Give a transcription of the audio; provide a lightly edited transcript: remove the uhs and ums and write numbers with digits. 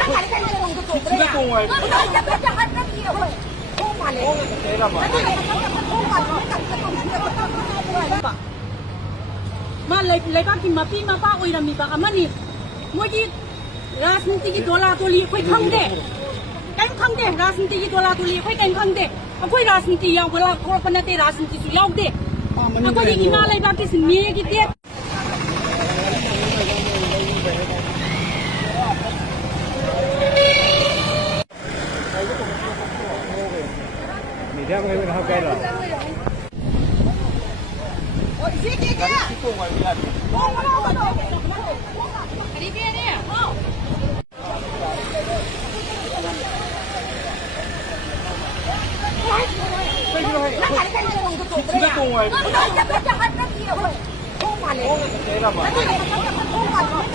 那还在那种就走不了。那别这还真机会，空话嘞。มาเลยก็กินมาพี่มาป้าโอยรามีปากอามันนี่มวยที่ราชนิติตัวลาตัวลีค่อยขังเด็กกันขังเด็กราชนิติตัวลาตัวลีค่อยกันขังเด็กค่อยราชนิติยังเวลาคนปนเตราชนิติสุยาวเด็กค่อยกินมาเลยบ้างที่สิมีกี่เด็ก你这样会不会好盖了？那还在那种就走不了。别这还真机会，空话嘞。空话没敢